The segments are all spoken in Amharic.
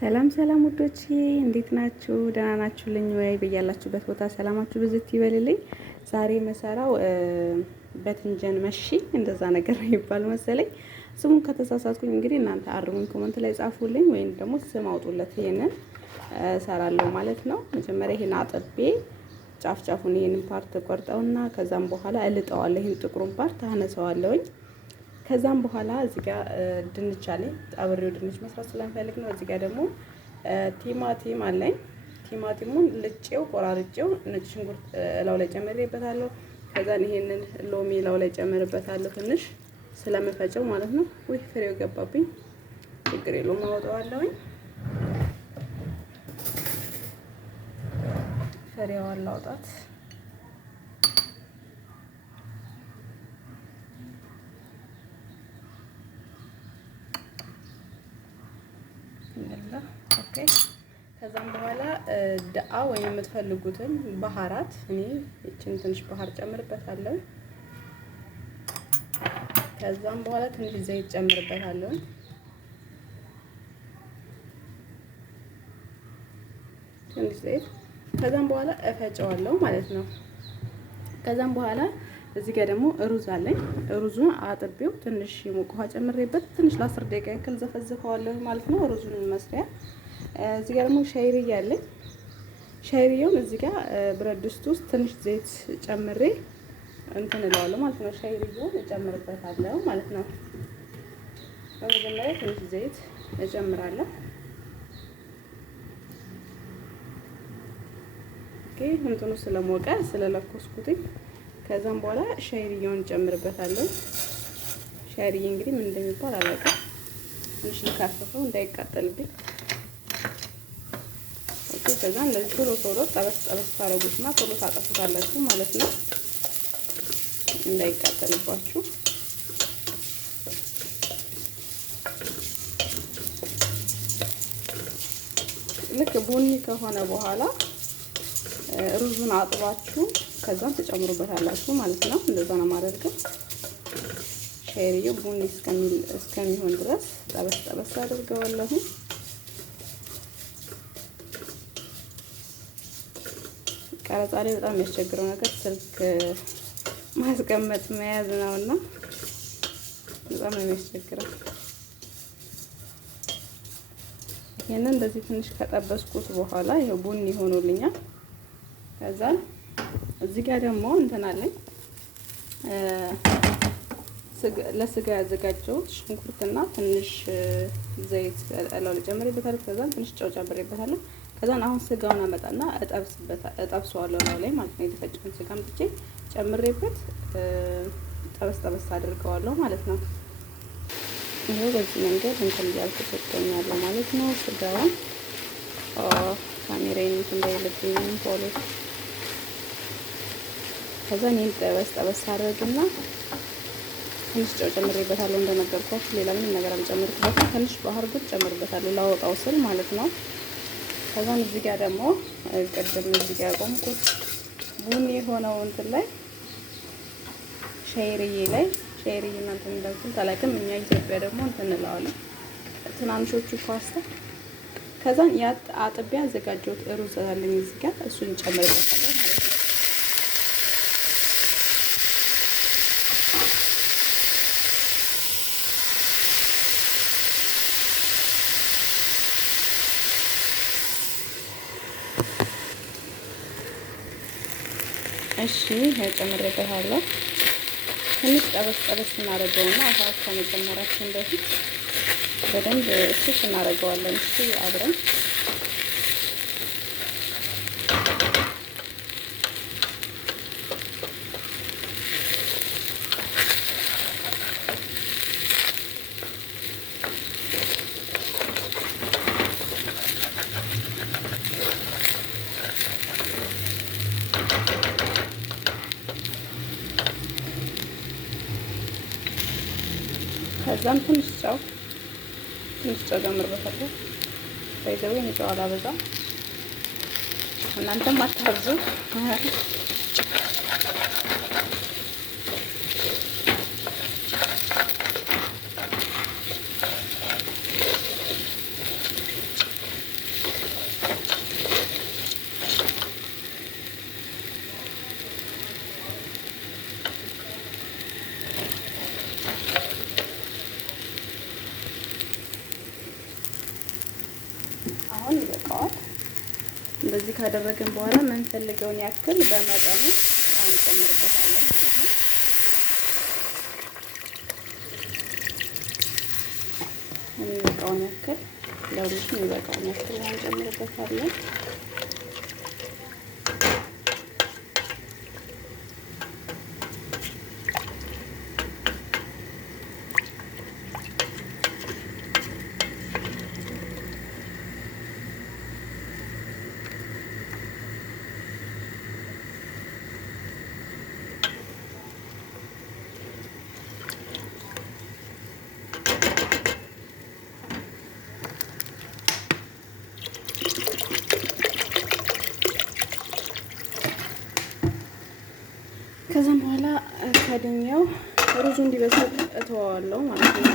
ሰላም ሰላም ውዶቼ እንዴት ናችሁ? ደህና ናችሁልኝ ወይ? በያላችሁበት ቦታ ሰላማችሁ ብዝት ይበልልኝ። ዛሬ መሰራው በትንጀን መሺ እንደዛ ነገር ይባል መሰለኝ። ስሙን ከተሳሳትኩኝ እንግዲህ እናንተ አርሙኝ፣ ኮመንት ላይ ጻፉልኝ ወይም ደግሞ ስም አውጡለት። ይሄንን እሰራለሁ ማለት ነው። መጀመሪያ ይሄን አጥቤ ጫፍ ጫፉን ይሄንን ፓርት ቆርጠውና ከዛም በኋላ እልጠዋለሁ። ይሄን ጥቁሩን ፓርት አነሳዋለሁኝ። ከዛም በኋላ እዚህ ጋር ድንች አለኝ። አብሬው ድንች መስራት ስለምፈልግ ነው። እዚህ ጋር ደግሞ ቲማቲም አለኝ። ቲማቲሙን ልጬው ቆራርጬው ነጭ ሽንኩርት እላው ላይ ጨምሬበታለሁ። ከዛን ይሄንን ሎሚ እላው ላይ ጨምርበታለሁ ትንሽ ስለምፈጨው ማለት ነው። ውይ ፍሬው ገባብኝ፣ ችግር የለውም አወጣዋለሁኝ። ፍሬዋን ላውጣት። ኦኬ። ከዛም በኋላ ዳአ ወይም የምትፈልጉትን ባህራት እኔ እቺን ትንሽ ባህር ጨምርበታለሁ። ከዛም በኋላ ትንሽ ዘይት ጨምርበታለሁ። ትንሽ ዘይት። ከዛም በኋላ እፈጨዋለሁ ማለት ነው። ከዛም በኋላ እዚህ ጋር ደግሞ ሩዝ አለኝ። ሩዙን አጥቤው ትንሽ የሞቀ ውሃ ጨምሬበት ትንሽ ለ10 ደቂቃ ያክል ዘፈዝፈዋለሁ ማለት ነው። ሩዙን መስሪያ። እዚህ ጋር ደግሞ ሻይርያ አለኝ። ሻይርያውን እዚህ ጋር ብረት ድስት ውስጥ ትንሽ ዘይት ጨምሬ እንትን እለዋለሁ ማለት ነው። ሻይርያውን እጨምርበታለሁ ማለት ነው። በመጀመሪያ ትንሽ ዘይት እጨምራለሁ። ኦኬ። እንትኑ ስለሞቀ ስለለኮስኩትኝ ከዛም በኋላ ሻይርያውን ጨምርበታለሁ። ሻይርያ እንግዲህ ምን እንደሚባል አላውቅም። ትንሽ ልካፈፈው እንዳይቃጠልብኝ። ኦኬ። ከዛ እንደዚህ ቶሎ ቶሎ ጠበስ ጠበስ ታረጉትና ቶሎ ታጠፉታላችሁ ማለት ነው፣ እንዳይቃጠልባችሁ። ልክ ቡኒ ከሆነ በኋላ ሩዙን አጥባችሁ ከዛም ተጨምሩበታላችሁ ማለት ነው። እንደዛ ነው የማደርገው። ሻይርያው ቡኒ እስከሚሆን ድረስ ጠበስ ጠበስ አድርገዋለሁ። ቀረጻ ላይ በጣም የሚያስቸግረው ነገር ስልክ ማስቀመጥ መያዝ ነውና በጣም ነው የሚያስቸግረው። ይሄንን እንደዚህ ትንሽ ከጠበስኩት በኋላ ይሄ ቡኒ ሆኖልኛል። ከዛ እዚህ ጋር ደግሞ እንትን አለኝ ለስጋ ያዘጋጀሁት ሽንኩርትና ትንሽ ዘይት እላው ላይ ጨምሬበታለሁ። ከዛን ትንሽ ጨው ጨምሬበታለሁ። ከዛን አሁን ስጋውን አመጣና እጠብሰዋለሁ እላው ላይ ማለት ነው። የተፈጨውን ስጋ አምጥቼ ጨምሬበት ጠበስ ጠበስ አድርገዋለሁ ማለት ነው። ይሄው በዚህ መንገድ እንትን እያልኩ ሰጥቶኛለሁ ማለት ነው። ስጋውን ካሜራዬን እንትን እንዳይልብኝ ፖሊስ። ከዛ እኔን ጠበስ ጠበስ አድርግና ትንሽ ጨው ጨምሬበታለሁ። እንደነገርኳችሁ ሌላ ምንም ነገር አልጨምርበትም። ትንሽ ባህር ግን ጨምርበታለሁ ላወጣው ስል ማለት ነው። ከዛን እዚህ ጋር ደግሞ ቅድም እዚህ ጋር ቆምኩት ቡኒ የሆነው እንትን ላይ ሻይርዬ ላይ ሻይርዬ እናንተ እንዳልኩት አላውቅም። እኛ ኢትዮጵያ ደግሞ እንትን እንለዋለን ትናንሾቹ ፓስታ። ከዛን ያ አጥቢያ አዘጋጀሁት ሩዝ አለኝ እዚህ ጋር እሱን ጨምርበታለሁ ማለት ነው። እሺ ጨምሬበታለሁ። ትንሽ ጠበስ ጠበስ እናደርገውና አሳት ከመጨመራችን በፊት በደንብ እሺ እናደርገዋለን። እሺ አብረን ከዛም ትንሽ ጨው ጨምርበታለሁ። ባይዘው እኔ ጨው አላበዛም፣ እናንተም አታብዙ። አሁን ይበቃዋል። እንደዚህ ካደረግን በኋላ የምንፈልገውን ያክል በመጠኑ ውሃ እንጨምርበታለን ማለት ነው። የሚበቃውን ያክል ለሩዙ የሚበቃውን ያክል ውሃ እንጨምርበታለን። ከዛም በኋላ ከድኛው ሩዙ እንዲበስል እተወዋለሁ ማለት ነው።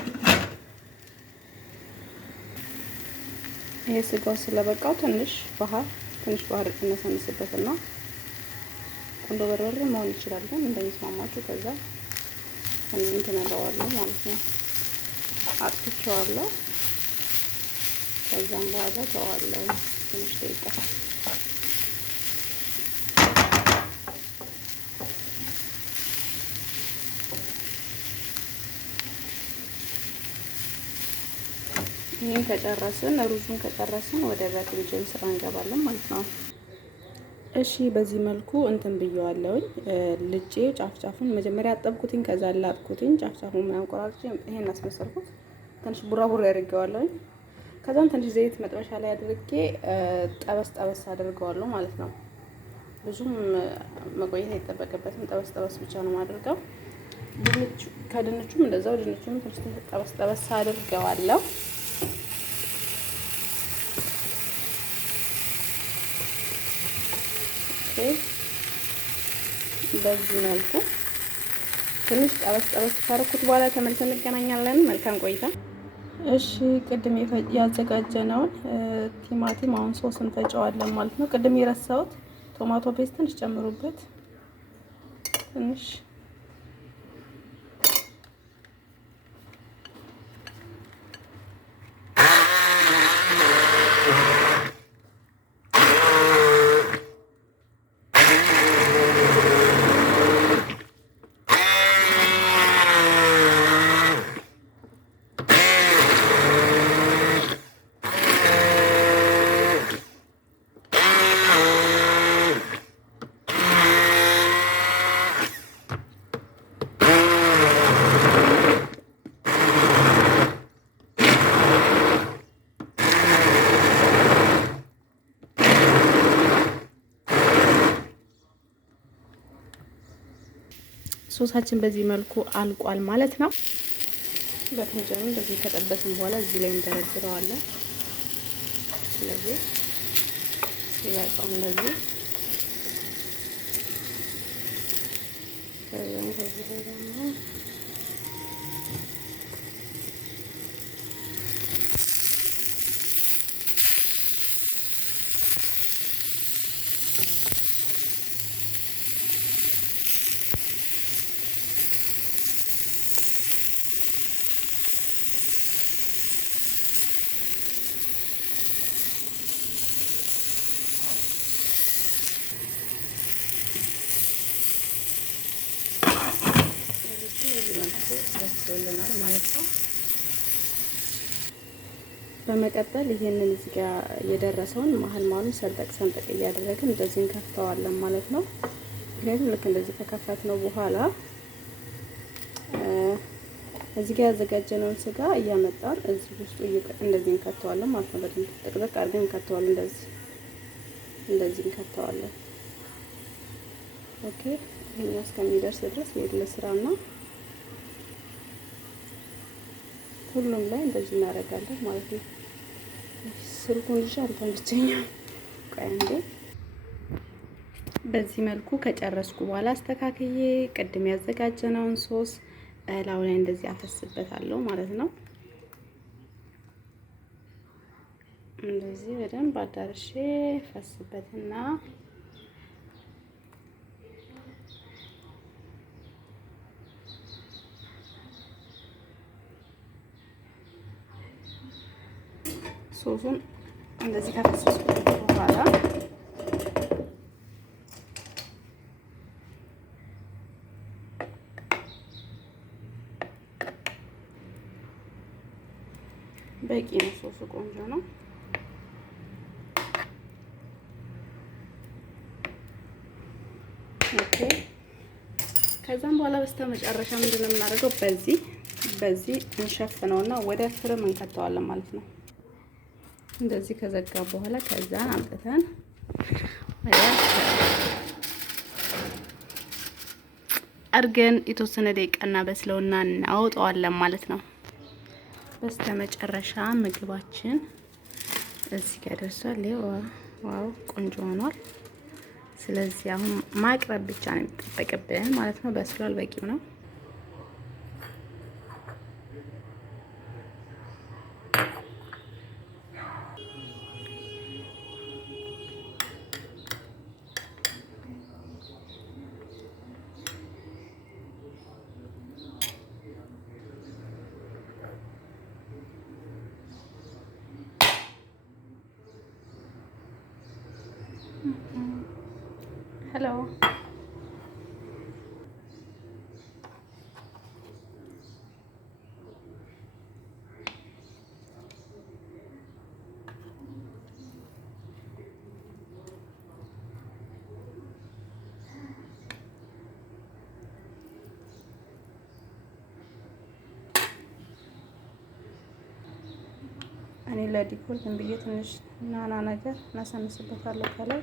ይሄ ስጋው ስለበቃው ትንሽ ባህር እነሰንስበትና ቁንዶ በርበሬ መሆን ይችላል፣ ግን እንደሚስማማችሁ። ከዛ እንትን እለዋለሁ ማለት ነው። አጥፍቼዋለሁ። ከዛም በኋላ ተዋለሁ ትንሽ ደቂቃ። ይሄን ከጨረስን ሩዙን ከጨረስን ወደ ባትንጀን ስራ እንገባለን ማለት ነው። እሺ በዚህ መልኩ እንትን ብየዋለሁኝ። ልጬ ጫፍጫፉን መጀመሪያ አጠብኩትኝ፣ ከዛ ላጥኩትኝ፣ ጫፍጫፉን ምናምን ቆራርጬ ይሄን አስመሰልኩት። ትንሽ ቡራቡራ ያደርገዋለሁኝ። ከዛም ትንሽ ዘይት መጥበሻ ላይ አድርጌ ጠበስ አድርገዋለሁ ማለት ነው። ብዙም መቆየት አይጠበቅበትም። ጠበስ ብቻ ነው የማደርገው። ከድንቹም እንደዛው ድንቹም ትንሽ ጠበስ አድርገዋለሁ። በዚህ መልኩ ትንሽ ጠበስ ካደረኩት በኋላ ተመልሰን እንገናኛለን። መልካም ቆይታ። እሺ ቅድም ያዘጋጀነውን ቲማቲም አሁን ሶስ እንፈጨዋለን ማለት ነው። ቅድም የረሳሁት ቶማቶ ፔስት ትንሽ ጨምሩበት። ትንሽ ሶሳችን በዚህ መልኩ አልቋል ማለት ነው። በፍንጀኑ እንደዚህ ከጠበስን በኋላ እዚህ ላይ እንደረድረዋለን። ስለዚህ ሲበቃው እንደዚህ ከዚህ ላይ ደግሞ ደርሶልናል ማለት ነው። በመቀጠል ይሄንን እዚህ ጋር የደረሰውን መሀል ሰንጠቅ እያደረግን እንደዚህ እንከፍተዋለን ማለት ነው። ምክንያቱም ልክ እንደዚህ ከከፈትነው በኋላ እዚህ ጋር ያዘጋጀነውን ስጋ እያመጣን እዚህ ውስጡ እንደዚህ እንከተዋለን ማለት ነው። በደንብ ጥቅጥቅ አድርገን እንከተዋለን። እንደዚህ እንከተዋለን። ኦኬ ይሄኛው እስከሚደርስ ድረስ የድለ ስራና ሁሉም ላይ እንደዚህ እናደርጋለን ማለት ነው። ስልኩን ይዤ አንተን ብቻኛ ቆንጆ። በዚህ መልኩ ከጨረስኩ በኋላ አስተካክዬ ቅድም ያዘጋጀነውን ሶስ ላው ላይ እንደዚህ አፈስበታለሁ ማለት ነው። እንደዚህ በደንብ አዳርሼ ፈስበትና ሶሱን እንደዚህ ከፈሰስኩት በኋላ በቂ ነው። ሶሱ ቆንጆ ነው። ኦኬ። ከዛም በኋላ በስተመጨረሻ ምንድነው የምናደርገው? በዚህ እንሸፍነውና ወደ ፍርም እንከተዋለን ማለት ነው። እንደዚህ ከዘጋ በኋላ ከዛ አምጥተን አርገን የተወሰነ ደቂቃ እናበስለውና እናወጣዋለን ማለት ነው። በስተመጨረሻ ምግባችን እዚህ ጋር ደርሷል። ዋው ቆንጆ ሆኗል። ስለዚህ አሁን ማቅረብ ብቻ ነው የሚጠበቅብን ማለት ነው። በስሏል፣ በቂው ነው። ሄሎ እኔ ለዲኮር ዝም ብዬ ትንሽ ናና ነገር እናሳንስበታለሁ ከላይ።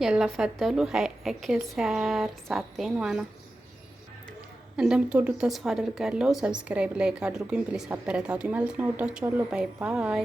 የለፈተሉ ሃይ ኤክሰር ሳቴን ዋና እንደምትወዱት ተስፋ አደርጋለሁ። ሰብስክራይብ ላይክ አድርጉኝ ፕሊስ፣ አበረታቱኝ ማለት ነው። ወዳችኋለሁ። ባይ ባይ።